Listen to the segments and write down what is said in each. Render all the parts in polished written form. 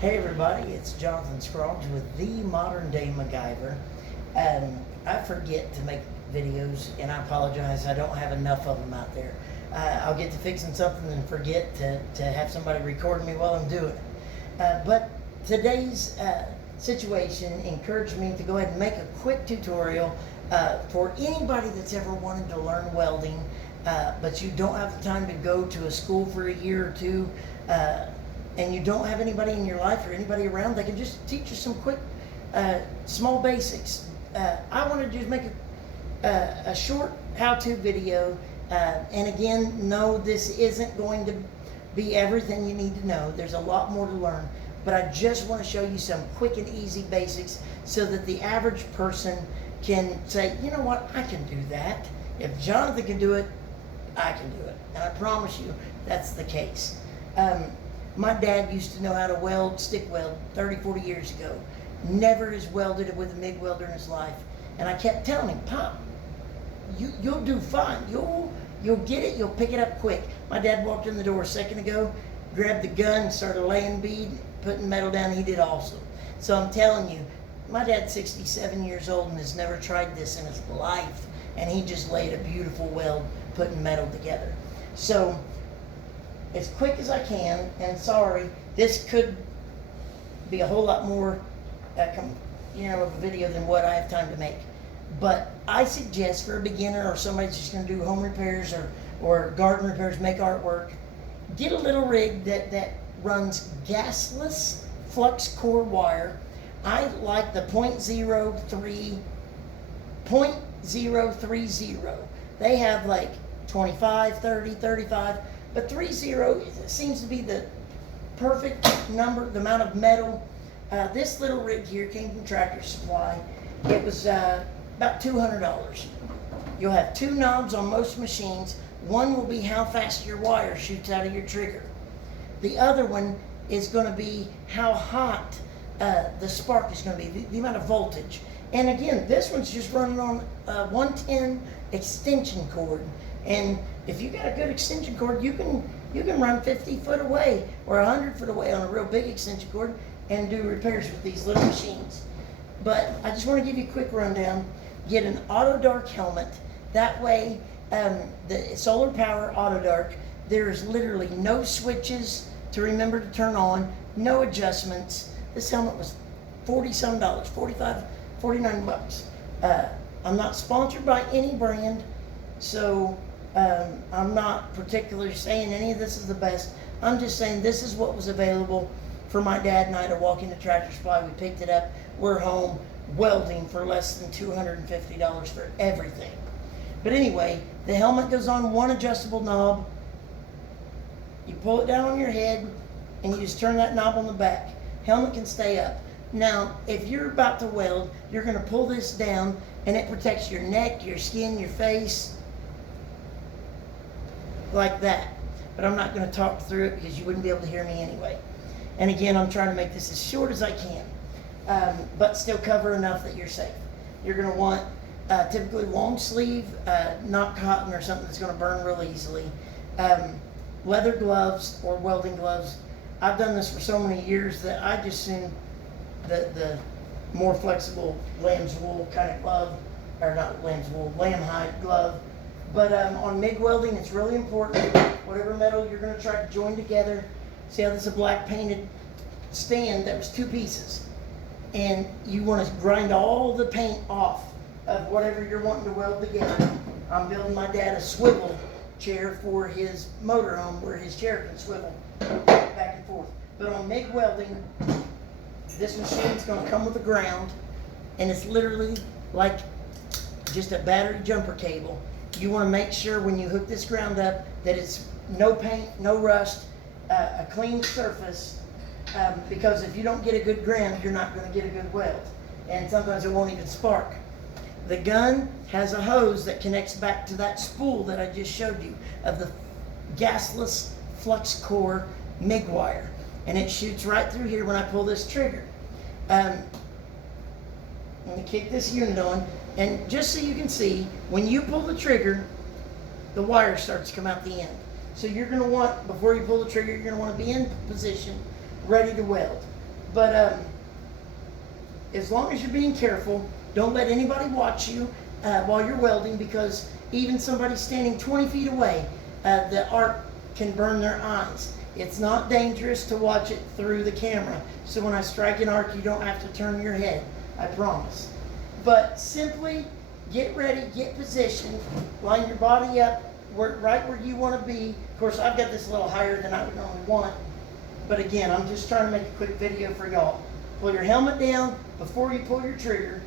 Hey everybody, it's Jonathan Scroggs with the modern day Macgyver. I forget to make videos and I apologize, I don't have enough of them out there. I'll get to fixing something and forget to have somebody recording me while I'm doing it. But today's situation encouraged me to go ahead and make a quick tutorial for anybody that's ever wanted to learn welding, but you don't have the time to go to a school for a year or two, and you don't have anybody in your life or anybody around that can just teach you some quick, small basics. I want to just make a short how-to video, and again, no, this isn't going to be everything you need to know. There's a lot more to learn, but I just want to show you some quick and easy basics so that the average person can say, you know what, I can do that. If Jonathan can do it, I can do it. And I promise you, that's the case. My dad used to know how to weld, stick weld 30, 40 years ago. Never has welded with a MIG welder in his life. And I kept telling him, Pop, you'll do fine. You'll get it, you'll pick it up quick. My dad walked in the door a second ago, grabbed the gun, and started laying bead, putting metal down. He did also. So I'm telling you, my dad's 67 years old and has never tried this in his life. And he just laid a beautiful weld, putting metal together. So, as quick as I can, and sorry, this could be a whole lot more, of a video than what I have time to make. But I suggest for a beginner or somebody that's just going to do home repairs or garden repairs, make artwork, get a little rig that runs gasless flux core wire. I like the 0.030. They have like 25, 30, 35. But 30 seems to be the perfect number, the amount of metal. This little rig here came from Tractor Supply. It was about $200. You'll have two knobs on most machines. One will be how fast your wire shoots out of your trigger. The other one is going to be how hot the spark is going to be, the amount of voltage. And again, this one's just running on a 110 extension cord. And if you got a good extension cord, you can run 50 foot away or 100 foot away on a real big extension cord and do repairs with these little machines. But I just want to give you a quick rundown. Get an auto dark helmet. That way, the solar power auto dark, there's literally no switches to remember to turn on, no adjustments. This helmet was $40-some, $45, $49. I'm not sponsored by any brand, so I'm not particularly saying any of this is the best. I'm just saying this is what was available for my dad and I to walk into Tractor Supply. We picked it up. We're home welding for less than $250 for everything. But anyway, the helmet goes on one adjustable knob. You pull it down on your head and you just turn that knob on the back. Helmet can stay up. Now, if you're about to weld, you're going to pull this down and it protects your neck, your skin, your face, like that. But I'm not going to talk through it because you wouldn't be able to hear me anyway. And again, I'm trying to make this as short as I can, but still cover enough that you're safe. You're going to want typically long sleeve, not cotton or something that's going to burn real easily. Leather gloves or welding gloves. I've done this for so many years that I just assume the more flexible lamb's wool kind of glove, or not lamb's wool, lamb hide glove. But on MIG welding, it's really important, whatever metal you're going to try to join together. See how this is a black painted stand that was two pieces. And you want to grind all the paint off of whatever you're wanting to weld together. I'm building my dad a swivel chair for his motorhome where his chair can swivel back and forth. But on MIG welding, this machine's going to come with a ground, and it's literally like just a battery jumper cable. You want to make sure when you hook this ground up that it's no paint, no rust, a clean surface, because if you don't get a good ground, you're not going to get a good weld. And sometimes it won't even spark. The gun has a hose that connects back to that spool that I just showed you of the gasless flux core MIG wire. And it shoots right through here when I pull this trigger. Let me kick this unit on. And just so you can see, when you pull the trigger, the wire starts to come out the end. So you're going to want, before you pull the trigger, you're going to want to be in position, ready to weld. But as long as you're being careful, don't let anybody watch you while you're welding, because even somebody standing 20 feet away, the arc can burn their eyes. It's not dangerous to watch it through the camera. So when I strike an arc, you don't have to turn your head, I promise. But simply get ready, get positioned, line your body up right where you want to be. Of course, I've got this a little higher than I would normally want. But again, I'm just trying to make a quick video for y'all. Pull your helmet down before you pull your trigger.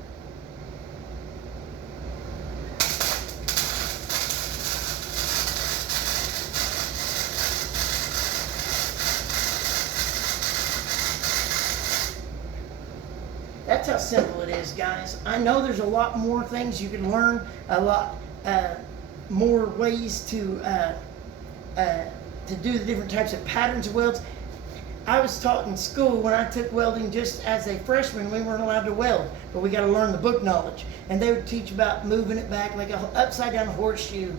That's how simple it is, guys. I know there's a lot more things you can learn, a lot more ways to do the different types of patterns of welds. I was taught in school when I took welding just as a freshman, we weren't allowed to weld, but we got to learn the book knowledge. And they would teach about moving it back like an upside down horseshoe,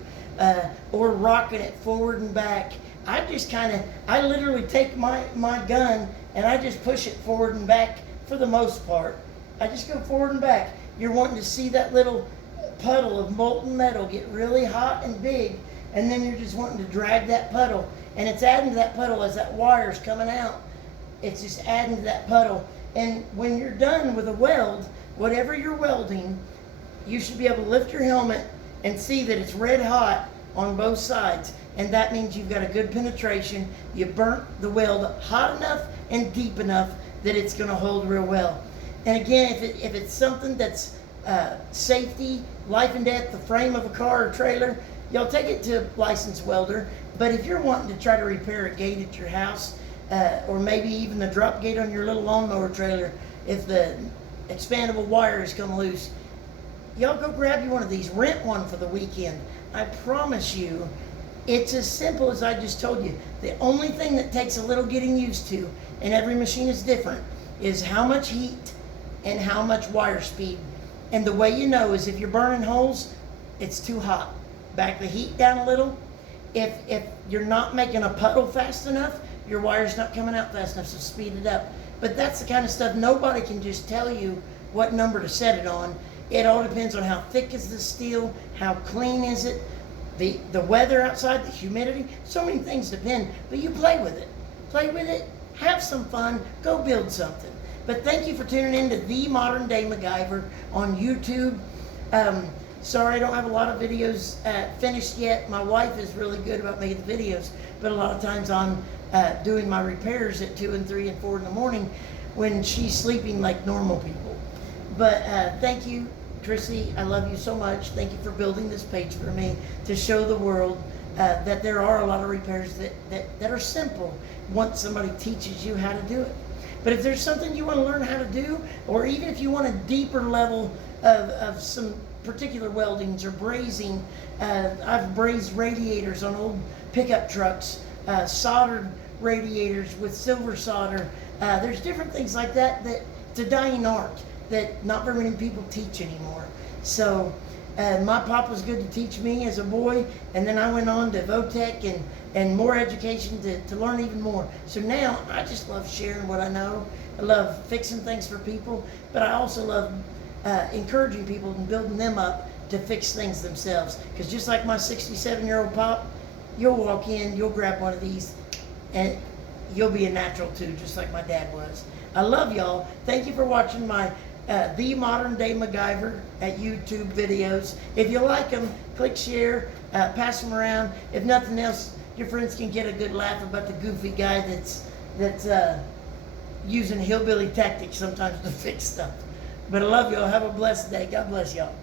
or rocking it forward and back. I literally take my gun and I just push it forward and back for the most part. I just go forward and back. You're wanting to see that little puddle of molten metal get really hot and big, and then you're just wanting to drag that puddle, and it's adding to that puddle as that wire's coming out. It's just adding to that puddle. And when you're done with a weld, whatever you're welding, you should be able to lift your helmet and see that it's red hot on both sides, and that means you've got a good penetration. You burnt the weld hot enough and deep enough that it's going to hold real well. And again, if it's something that's safety, life and death, the frame of a car or trailer, y'all take it to a licensed welder. But if you're wanting to try to repair a gate at your house, or maybe even the drop gate on your little lawnmower trailer, if the expandable wire has come loose, y'all go grab you one of these, rent one for the weekend. I promise you, it's as simple as I just told you. The only thing that takes a little getting used to, and every machine is different, is how much heat and how much wire speed. And the way you know is if you're burning holes, it's too hot. Back the heat down a little. If you're not making a puddle fast enough, your wire's not coming out fast enough, so speed it up. But that's the kind of stuff nobody can just tell you what number to set it on. It all depends on how thick is the steel, how clean is it, the weather outside, the humidity. So many things depend, but you play with it. Play with it, have some fun, go build something. But thank you for tuning in to The Modern Day Macgyver on YouTube. Sorry I don't have a lot of videos finished yet. My wife is really good about making the videos, but a lot of times I'm doing my repairs at 2 and 3 and 4 in the morning when she's sleeping like normal people. But thank you, Trissy. I love you so much. Thank you for building this page for me to show the world that there are a lot of repairs that are simple once somebody teaches you how to do it. But if there's something you want to learn how to do, or even if you want a deeper level of some particular weldings or brazing, I've brazed radiators on old pickup trucks, soldered radiators with silver solder. There's different things like that it's a dying art that not very many people teach anymore. So my pop was good to teach me as a boy, and then I went on to Votech and more education to learn even more. So now I just love sharing what I know. I love fixing things for people, but I also love encouraging people and building them up to fix things themselves. Because just like my 67-year-old pop, you'll walk in, you'll grab one of these, and you'll be a natural too, just like my dad was. I love y'all. Thank you for watching my The Modern Day Macgyver at YouTube videos. If you like them, click share, pass them around. If nothing else, your friends can get a good laugh about the goofy guy that's using hillbilly tactics sometimes to fix stuff. But I love y'all. Have a blessed day. God bless y'all.